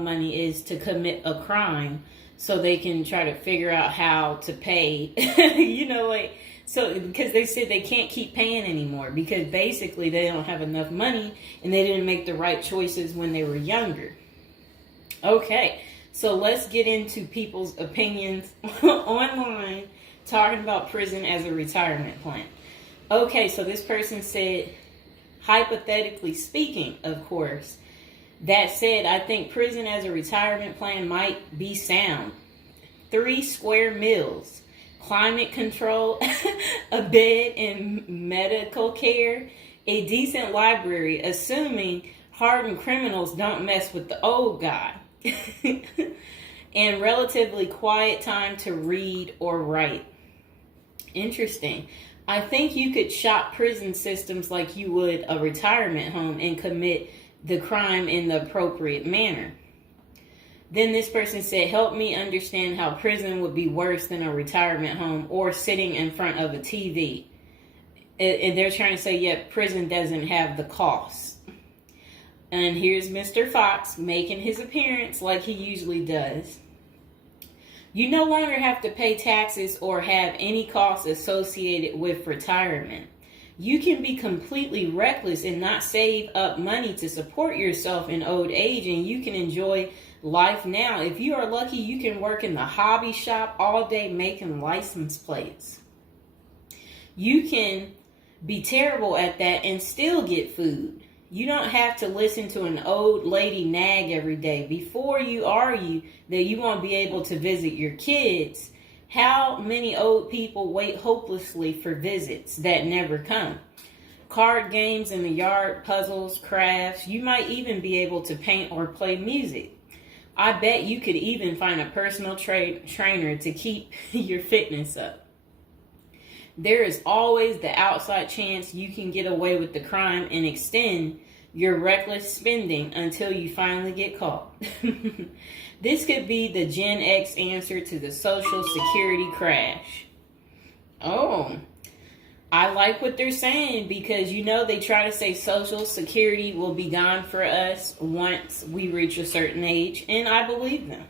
money is to commit a crime so they can try to figure out how to pay. So because they said they can't keep paying anymore because basically they don't have enough money and they didn't make the right choices when they were younger. Okay, so let's get into people's opinions online talking about prison as a retirement plan. Okay, so this person said, hypothetically speaking, of course, that said, I think prison as a retirement plan might be sound. 3 square meals, climate control, a bed and medical care, a decent library, assuming hardened criminals don't mess with the old guy, and relatively quiet time to read or write. Interesting. I think you could shop prison systems like you would a retirement home and commit the crime in the appropriate manner. Then this person said, help me understand how prison would be worse than a retirement home or sitting in front of a TV. And they're trying to say, yeah, prison doesn't have the cost. And here's Mr. Fox making his appearance like he usually does. You no longer have to pay taxes or have any costs associated with retirement. You can be completely reckless and not save up money to support yourself in old age, and you can enjoy life now. If you are lucky, you can work in the hobby shop all day making license plates. You can be terrible at that and still get food. You don't have to listen to an old lady nag every day before you argue that you won't be able to visit your kids. How many old people wait hopelessly for visits that never come? Card games in the yard, puzzles, crafts. You might even be able to paint or play music. I bet you could even find a personal trainer to keep your fitness up. There is always the outside chance you can get away with the crime and extend your reckless spending until you finally get caught. This could be the Gen X answer to the Social Security crash. Oh, I like what they're saying because, they try to say Social Security will be gone for us once we reach a certain age, and I believe them.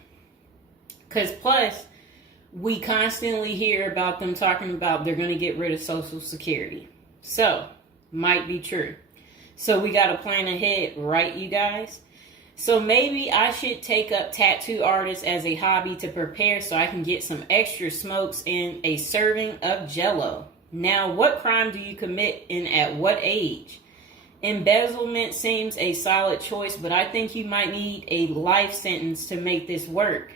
Because plus, we constantly hear about them talking about they're going to get rid of Social Security. So, might be true. So we got to plan ahead, right, you guys? So maybe I should take up tattoo artists as a hobby to prepare so I can get some extra smokes and a serving of Jell-O. Now, what crime do you commit and at what age? Embezzlement seems a solid choice, but I think you might need a life sentence to make this work.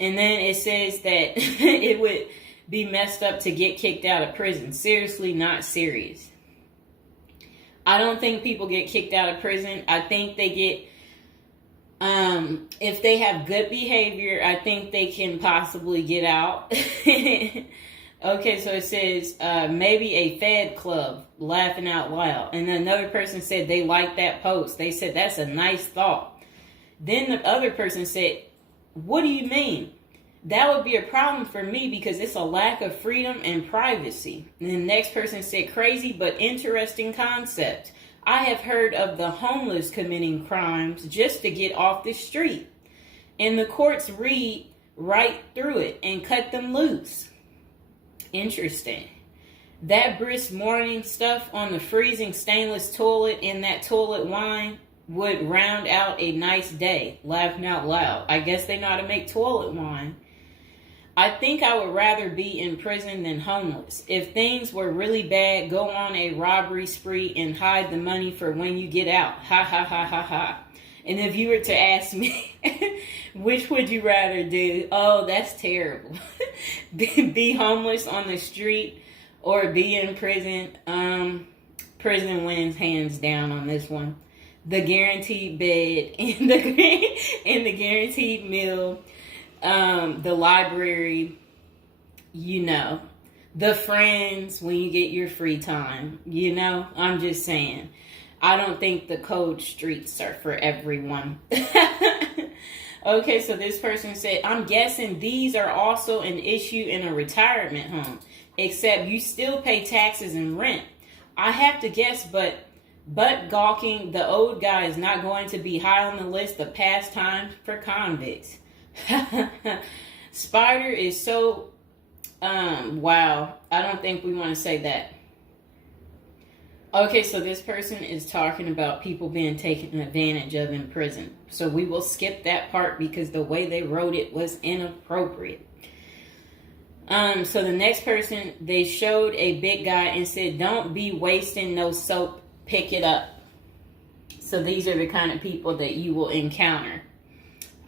And then it says that it would be messed up to get kicked out of prison. Seriously, not serious. I don't think people get kicked out of prison. I think they get, if they have good behavior, I think they can possibly get out. Okay, so it says maybe a Fed club, laughing out loud. And another person said they liked that post. They said that's a nice thought. Then the other person said, what do you mean? That would be a problem for me because it's a lack of freedom and privacy. And the next person said, crazy but interesting concept. I have heard of the homeless committing crimes just to get off the street. And the courts read right through it and cut them loose. Interesting. That brisk morning stuff on the freezing stainless toilet and that toilet wine would round out a nice day. Laughing out loud. I guess they know how to make toilet wine. I think I would rather be in prison than homeless. If things were really bad, go on a robbery spree and hide the money for when you get out. Ha ha ha ha ha. And if you were to ask me, which would you rather do? Oh, that's terrible. Be homeless on the street or be in prison? Prison wins hands down on this one. The guaranteed bed and the guaranteed meal. The library, the friends when you get your free time, I'm just saying. I don't think the cold streets are for everyone. Okay, so this person said, I'm guessing these are also an issue in a retirement home, except you still pay taxes and rent. I have to guess, but But gawking, the old guy is not going to be high on the list of pastimes for convicts. Spider is so, wow. I don't think we want to say that. Okay, so this person is talking about people being taken advantage of in prison. So we will skip that part because the way they wrote it was inappropriate. So the next person, they showed a big guy and said, "Don't be wasting no soap, pick it up." So these are the kind of people that you will encounter.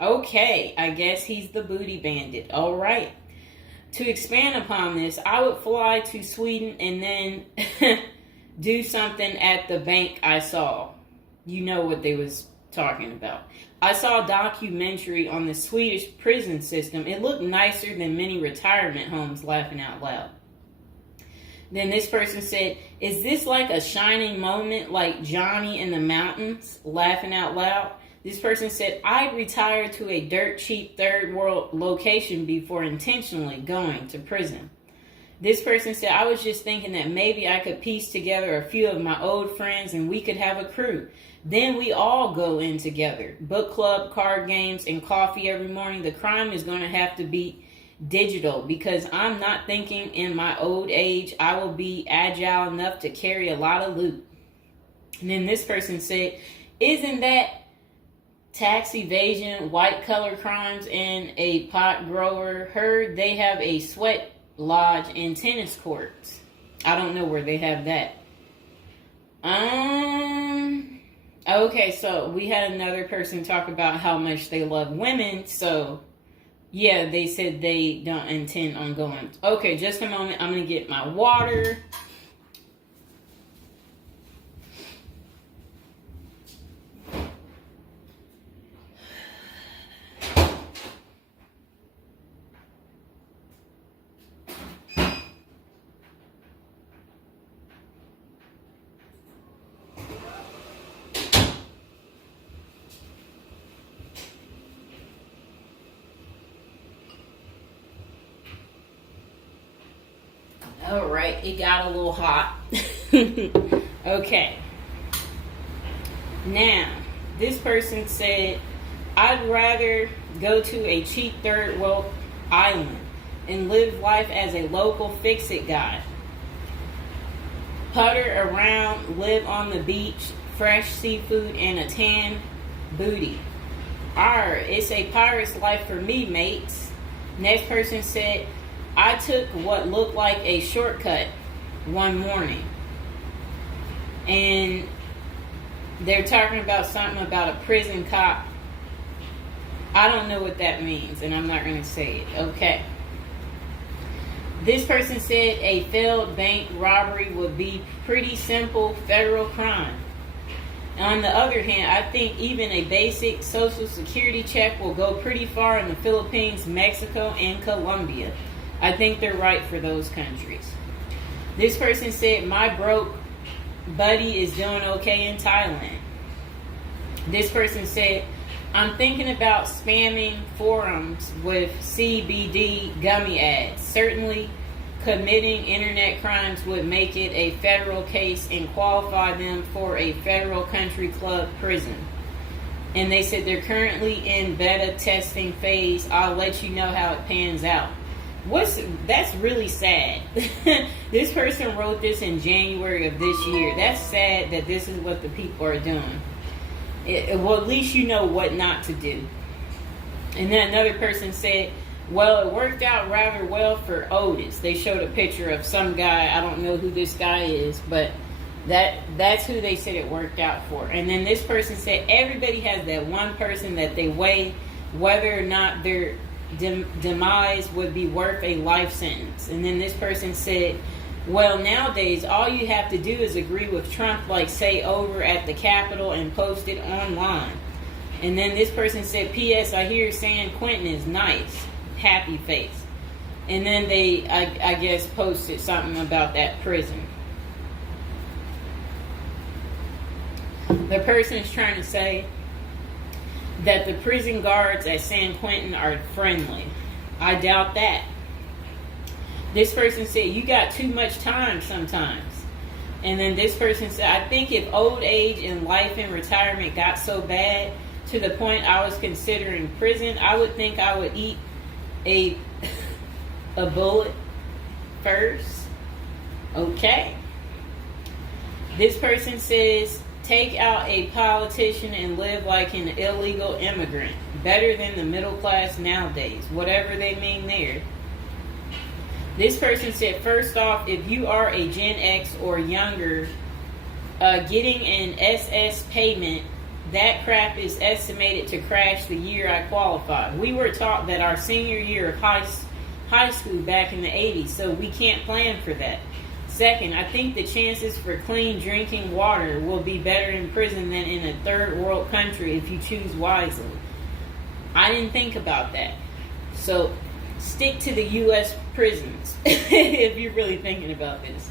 Okay, I guess he's the booty bandit. All right. To expand upon this, I would fly to Sweden and then do something at the bank I saw. You know what they was talking about. I saw a documentary on the Swedish prison system. It looked nicer than many retirement homes, laughing out loud. Then this person said, "Is this like a shining moment like Johnny in the Mountains?" Laughing out loud. This person said, "I'd retire to a dirt cheap third world location before intentionally going to prison." This person said, "I was just thinking that maybe I could piece together a few of my old friends and we could have a crew. Then we all go in together. Book club, card games, and coffee every morning. The crime is going to have to be digital because I'm not thinking in my old age I will be agile enough to carry a lot of loot." And then this person said, "Isn't that tax evasion, white collar crimes, and a pot grower? Heard they have a sweat lodge and tennis courts." I don't know where they have that. Okay, so we had another person talk about how much they love women. So yeah, they said they don't intend on going. Okay, just a moment. I'm gonna get my water. All right, it got a little hot. Okay. Now, this person said, "I'd rather go to a cheap third world island and live life as a local fix-it guy. Putter around, live on the beach, fresh seafood, and a tan booty. Arr, it's a pirate's life for me, mates." Next person said, "I took what looked like a shortcut one morning." And they're talking about something about a prison cop. I don't know what that means, and I'm not going to say it. Okay. This person said a failed bank robbery would be pretty simple federal crime. On the other hand, I think even a basic social security check will go pretty far in the Philippines, Mexico, and Colombia. I think they're right for those countries. This person said, "My broke buddy is doing okay in Thailand." This person said, "I'm thinking about spamming forums with CBD gummy ads. Certainly committing internet crimes would make it a federal case and qualify them for a federal country club prison." And they said they're currently in beta testing phase. I'll let you know how it pans out. That's really sad. This person wrote this in January of this year. That's sad that this is what the people are doing. Well, at least you know what not to do. And then another person said, "Well, it worked out rather well for Otis." They showed a picture of some guy. I don't know who this guy is, but that's who they said it worked out for. And then this person said everybody has that one person that they weigh whether or not their demise would be worth a life sentence. And then this person said, "Well, nowadays all you have to do is agree with Trump, like say over at the Capitol, and post it online." And then this person said, "P.S. I hear San Quentin is nice. Happy face." And then they, I guess, posted something about that prison. The person is trying to say that the prison guards at San Quentin are friendly. I doubt that. This person said, "You got too much time sometimes." And then this person said, I think if old age and life in retirement got so bad to the point I was considering prison, I would think I would eat a a bullet first. Okay. This person says, take out a politician and live like an illegal immigrant. Better than the middle class nowadays. Whatever they mean there. This person said, first off, if you are a Gen X or younger, getting an SS payment, that crap is estimated to crash the year I qualified. We were taught that our senior year of high school back in the 80s, so we can't plan for that. Second, I think the chances for clean drinking water will be better in prison than in a third world country if you choose wisely. I didn't think about that. So stick to the U.S. prisons if you're really thinking about this.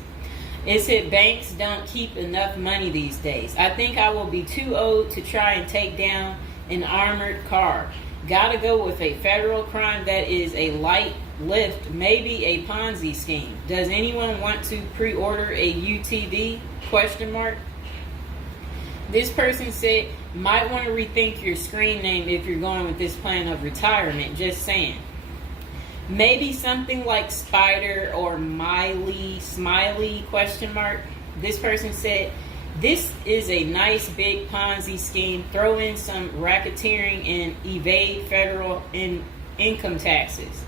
It said banks don't keep enough money these days. I think I will be too old to try and take down an armored car. Gotta go with a federal crime that is a light lift, maybe a Ponzi scheme. Does anyone want to pre-order a UTV? Question mark. This person said, might want to rethink your screen name if you're going with this plan of retirement. Just saying. Maybe something like Spider or Smiley, question mark. This person said, this is a nice big Ponzi scheme. Throw in some racketeering and evade federal income taxes.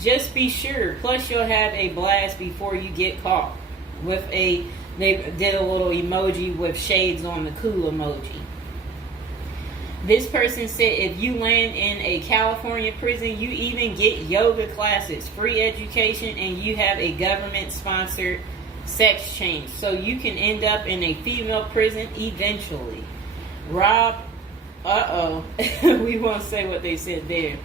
Just be sure. Plus you'll have a blast before you get caught. They did a little emoji with shades on the cool emoji. This person said if you land in a California prison, you even get yoga classes, free education, and you have a government-sponsored sex change. So you can end up in a female prison eventually. Rob, we won't say what they said there.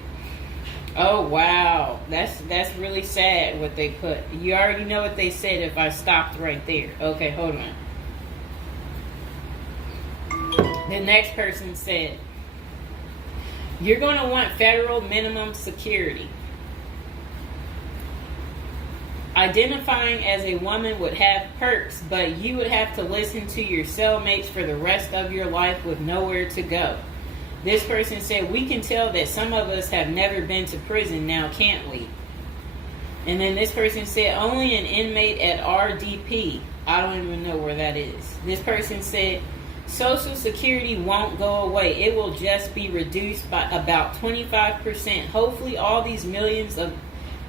Oh, wow. That's really sad what they put. You already know what they said if I stopped right there. Okay, hold on. The next person said, you're going to want federal minimum security. Identifying as a woman would have perks, but you would have to listen to your cellmates for the rest of your life with nowhere to go. This person said, we can tell that some of us have never been to prison now, can't we? And then this person said, only an inmate at RDP. I don't even know where that is. This person said, Social Security won't go away. It will just be reduced by about 25%. Hopefully all these millions of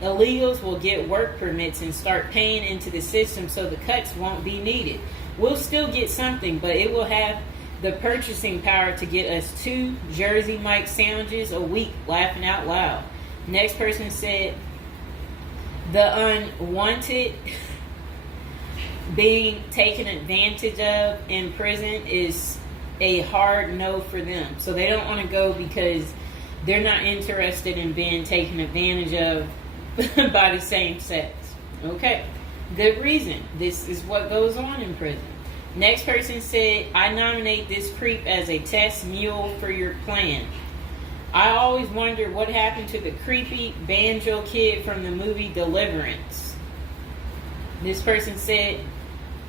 illegals will get work permits and start paying into the system so the cuts won't be needed. We'll still get something, but it will have the purchasing power to get us 2 Jersey Mike sandwiches a week, laughing out loud. Next person said, the unwanted being taken advantage of in prison is a hard no for them. So they don't want to go because they're not interested in being taken advantage of by the same sex. Okay, good reason. This is what goes on in prison. Next person said, I nominate this creep as a test mule for your plan. I always wonder what happened to the creepy banjo kid from the movie Deliverance. This person said,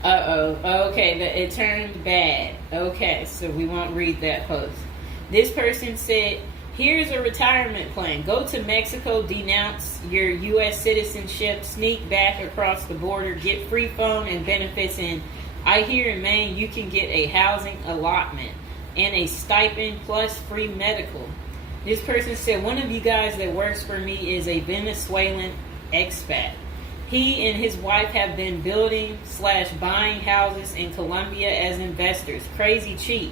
okay, it turned bad. Okay, so we won't read that post. This person said, here's a retirement plan. Go to Mexico, denounce your U.S. citizenship, sneak back across the border, get free phone and benefits, and I hear in Maine you can get a housing allotment and a stipend plus free medical. This person said, one of you guys that works for me is a Venezuelan expat. He and his wife have been building/buying houses in Colombia as investors. Crazy cheap.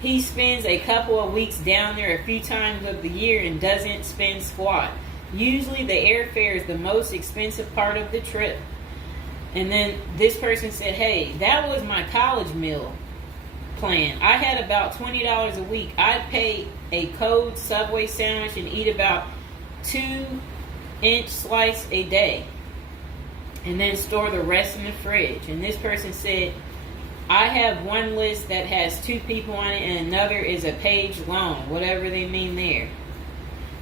He spends a couple of weeks down there a few times of the year and doesn't spend squat. Usually the airfare is the most expensive part of the trip. And then this person said, hey, that was my college meal plan. I had about $20 a week. I'd pay a cold Subway sandwich and eat about 2-inch slice a day. And then store the rest in the fridge. And this person said, I have one list that has 2 people on it and another is a page long. Whatever they mean there.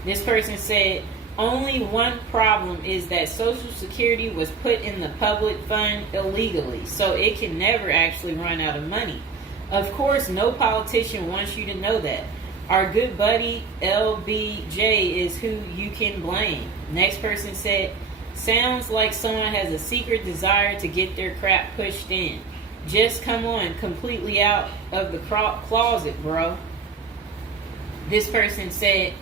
This person said, Only one problem is that Social Security was put in the public fund illegally, so it can never actually run out of money. Of course, no politician wants you to know that. Our good buddy LBJ is who you can blame. Next person said, sounds like someone has a secret desire to get their crap pushed in. Just come on, completely out of the closet, bro. This person said,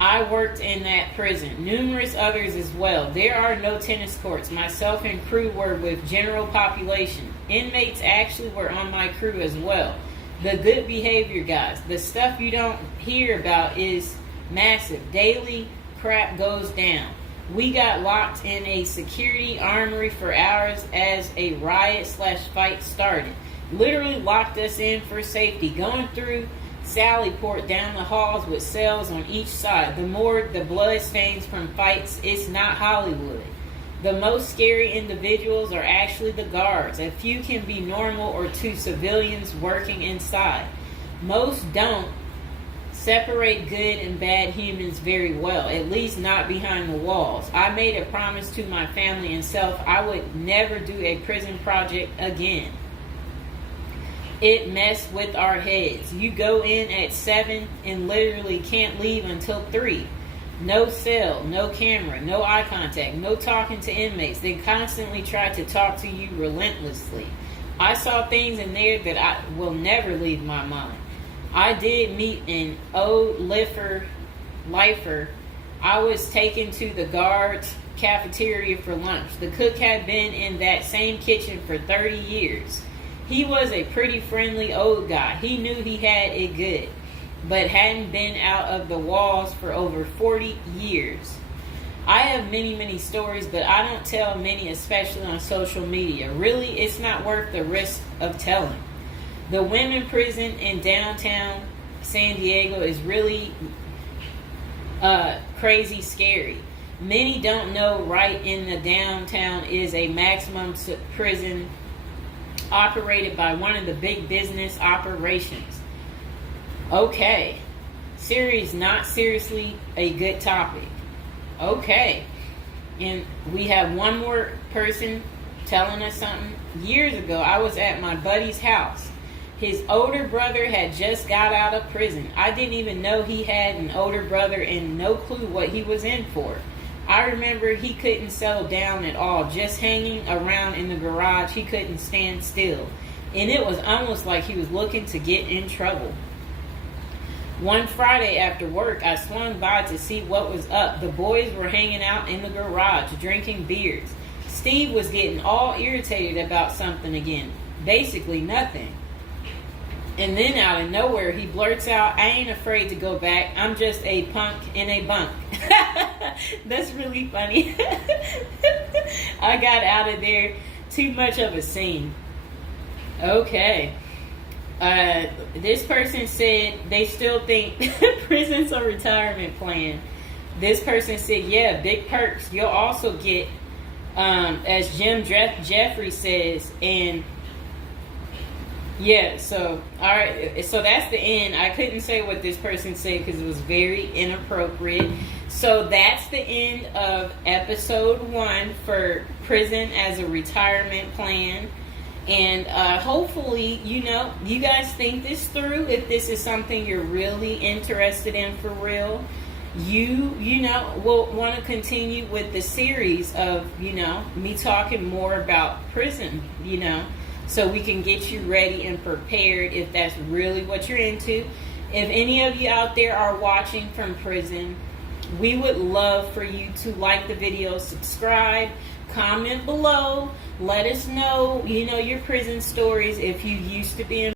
I worked in that prison. Numerous others as well. There are no tennis courts. Myself and crew were with general population. Inmates actually were on my crew as well. The good behavior guys. The stuff you don't hear about is massive. Daily crap goes down. We got locked in a security armory for hours as a riot/fight started. Literally locked us in for safety. Going through Sallyport down the halls with cells on each side. The more the blood stains from fights, it's not Hollywood. The most scary individuals are actually the guards. A few can be normal or two civilians working inside. Most don't separate good and bad humans very well, at least not behind the walls. I made a promise to my family and self I would never do a prison project again. It messed with our heads. You go in at 7 and literally can't leave until 3. No cell, no camera, no eye contact, no talking to inmates. They constantly try to talk to you relentlessly. I saw things in there that I will never leave my mind. I did meet an old lifer. I was taken to the guards' cafeteria for lunch. The cook had been in that same kitchen for 30 years. He was a pretty friendly old guy. He knew he had it good, but hadn't been out of the walls for over 40 years. I have many stories, but I don't tell many, especially on social media. Really, it's not worth the risk of telling. The women prison in downtown San Diego is really crazy scary. Many don't know right in the downtown is a maximum prison operated by one of the big business operations. Okay. Series not seriously a good topic. Okay. And we have one more person telling us something. Years ago, I was at my buddy's house. His older brother had just got out of prison. I didn't even know he had an older brother and no clue what he was in for. I remember he couldn't settle down at all, just hanging around in the garage. He couldn't stand still. And it was almost like he was looking to get in trouble. One Friday after work, I swung by to see what was up. The boys were hanging out in the garage, drinking beers. Steve was getting all irritated about something again. Basically nothing. And then out of nowhere, he blurts out, I ain't afraid to go back. I'm just a punk in a bunk. That's really funny. I got out of there. Too much of a scene. Okay. This person said they still think prison's a retirement plan. This person said, yeah, big perks. You'll also get, as Jim Jeffrey says, and yeah, so, all right, so that's the end. I couldn't say what this person said because it was very inappropriate. So that's the end of episode 1 for prison as a retirement plan. And hopefully, you guys think this through. If this is something you're really interested in for real, you will want to continue with the series of, me talking more about prison, so we can get you ready and prepared if that's really what you're into. If any of you out there are watching from prison, we would love for you to like the video, subscribe, comment below, let us know, your prison stories if you used to be in